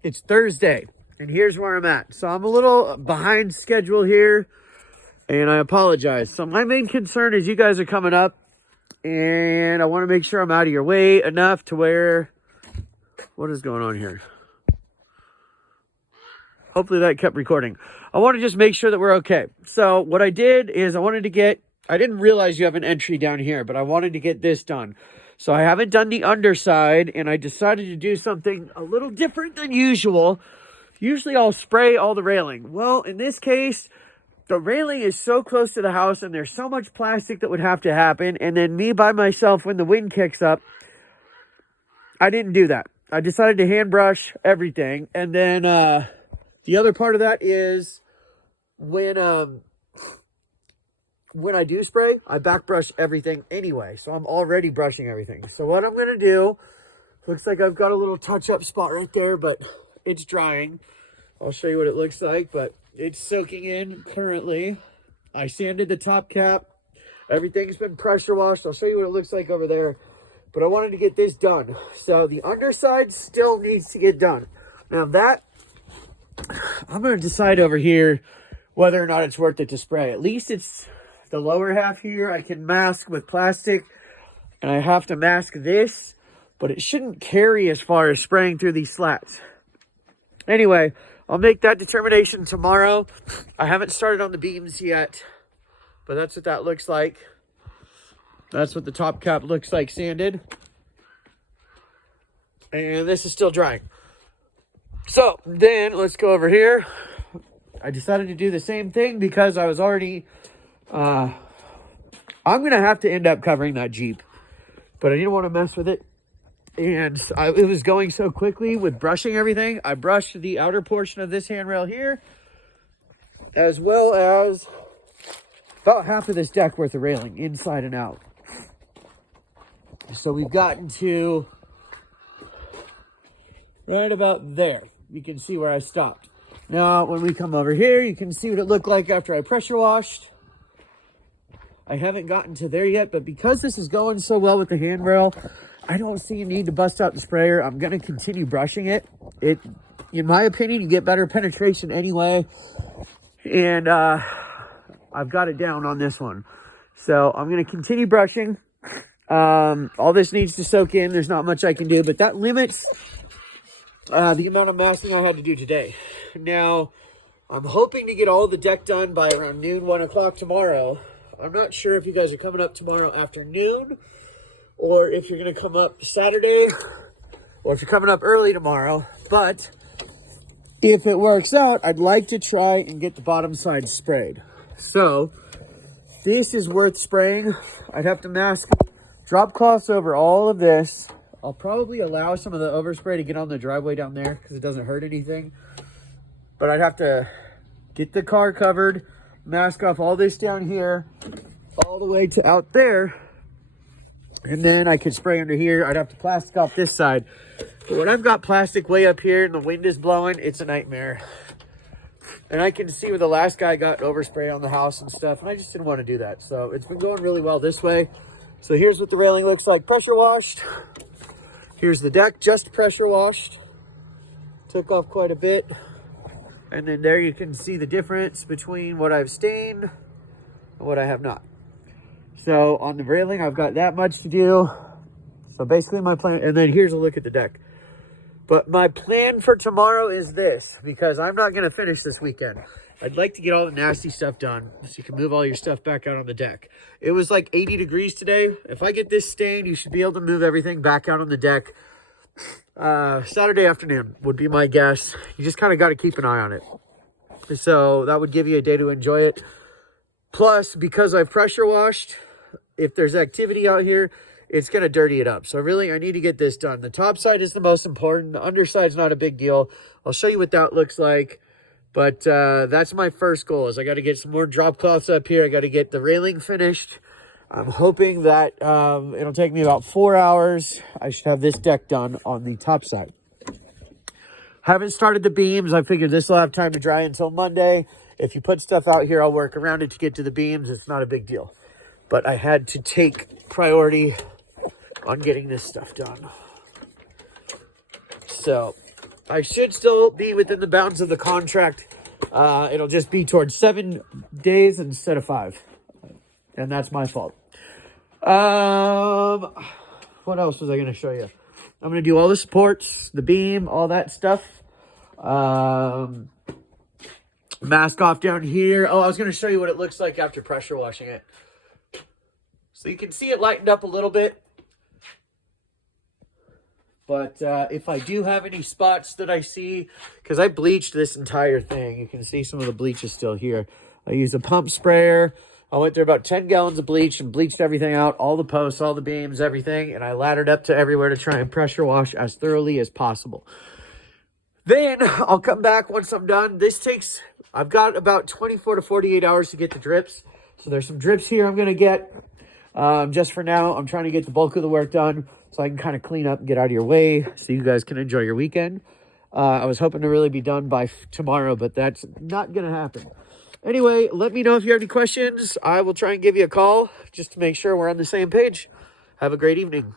It's Thursday, and here's where I'm at. So I'm a little behind schedule here, and I apologize. So my main concern is you guys are coming up, and I want to make sure I'm out of your way enough to where... What is going on here? Hopefully that kept recording. I want to just make sure that we're okay. So what I did is I didn't realize you have an entry down here, but I wanted to get this done. So I haven't done the underside, and I decided to do something a little different than usual. Usually I'll spray all the railing. Well, in this case, the railing is so close to the house, and there's so much plastic that would have to happen. And then me by myself, when the wind kicks up, I didn't do that. I decided to hand brush everything. And then the other part of that is when I do spray, I back brush everything anyway. So I'm already brushing everything. So what I'm going to do, looks like I've got a little touch-up spot right there, but it's drying. I'll show you what it looks like, but it's soaking in currently. I sanded the top cap. Everything's been pressure washed. I'll show you what it looks like over there. But I wanted to get this done. So the underside still needs to get done. Now that, I'm going to decide over here whether or not it's worth it to spray. At least it's the lower half here. I can mask with plastic, and I have to mask this, but it shouldn't carry as far as spraying through these slats. Anyway, I'll make that determination tomorrow. I haven't started on the beams yet, but that's what that looks like. That's what the top cap looks like sanded. And this is still drying. So then let's go over here. I decided to do the same thing because I was already... I'm going to have to end up covering that Jeep. But I didn't want to mess with it. And it was going so quickly with brushing everything. I brushed the outer portion of this handrail here, as well as about half of this deck worth of railing, inside and out. So we've gotten to right about there. You can see where I stopped. Now, when we come over here, you can see what it looked like after I pressure washed. I haven't gotten to there yet, but because this is going so well with the handrail, I don't see a need to bust out the sprayer. I'm going to continue brushing it. In my opinion, you get better penetration anyway. And I've got it down on this one. So I'm going to continue brushing. All this needs to soak in. There's not much I can do, but that limits the amount of masking I had to do today. Now, I'm hoping to get all the deck done by around noon, 1 o'clock tomorrow. I'm not sure if you guys are coming up tomorrow afternoon, or if you're going to come up Saturday, or if you're coming up early tomorrow. But if it works out, I'd like to try and get the bottom side sprayed. So this is worth spraying. I'd have to mask drop cloths over all of this. I'll probably allow some of the overspray to get on the driveway down there because it doesn't hurt anything. But I'd have to get the car covered, mask off all this down here, all the way to out there. And then I could spray under here. I'd have to plastic off this side. But when I've got plastic way up here and the wind is blowing, it's a nightmare. And I can see where the last guy got overspray on the house and stuff. And I just didn't want to do that. So it's been going really well this way. So here's what the railing looks like pressure washed. Here's the deck just pressure washed. Took off quite a bit. And then there you can see the difference between what I've stained and what I have not. So on the railing, I've got that much to do. So basically my plan, and then here's a look at the deck. But my plan for tomorrow is this, because I'm not going to finish this weekend. I'd like to get all the nasty stuff done so you can move all your stuff back out on the deck. It was like 80 degrees today. If I get this stained, you should be able to move everything back out on the deck. Saturday afternoon would be my guess. You just kind of got to keep an eye on it. So that would give you a day to enjoy it. Plus, because I've pressure washed, if there's activity out here, it's going to dirty it up. So really, I need to get this done. The top side is the most important. The underside's not a big deal. I'll show you what that looks like. But that's my first goal, is I got to get some more drop cloths up here. I got to get the railing finished. I'm hoping that it'll take me about 4 hours. I should have this deck done on the top side. Haven't started the beams. I figured this will have time to dry until Monday. If you put stuff out here, I'll work around it to get to the beams. It's not a big deal. But I had to take priority on getting this stuff done. So I should still be within the bounds of the contract. It'll just be towards 7 days instead of 5. And that's my fault. What else was I going to show you? I'm going to do all the supports, the beam, all that stuff. Mask off down here. Oh, I was going to show you what it looks like after pressure washing it. So you can see it lightened up a little bit. But if I do have any spots that I see, because I bleached this entire thing. You can see some of the bleach is still here. I used a pump sprayer. I went through about 10 gallons of bleach and bleached everything out, all the posts, all the beams, everything. And I laddered up to everywhere to try and pressure wash as thoroughly as possible. Then I'll come back once I'm done. I've got about 24 to 48 hours to get the drips. So there's some drips here I'm going to get. Just for now, I'm trying to get the bulk of the work done so I can kind of clean up and get out of your way so you guys can enjoy your weekend. I was hoping to really be done by tomorrow, but that's not going to happen. Anyway, let me know if you have any questions. I will try and give you a call just to make sure we're on the same page. Have a great evening.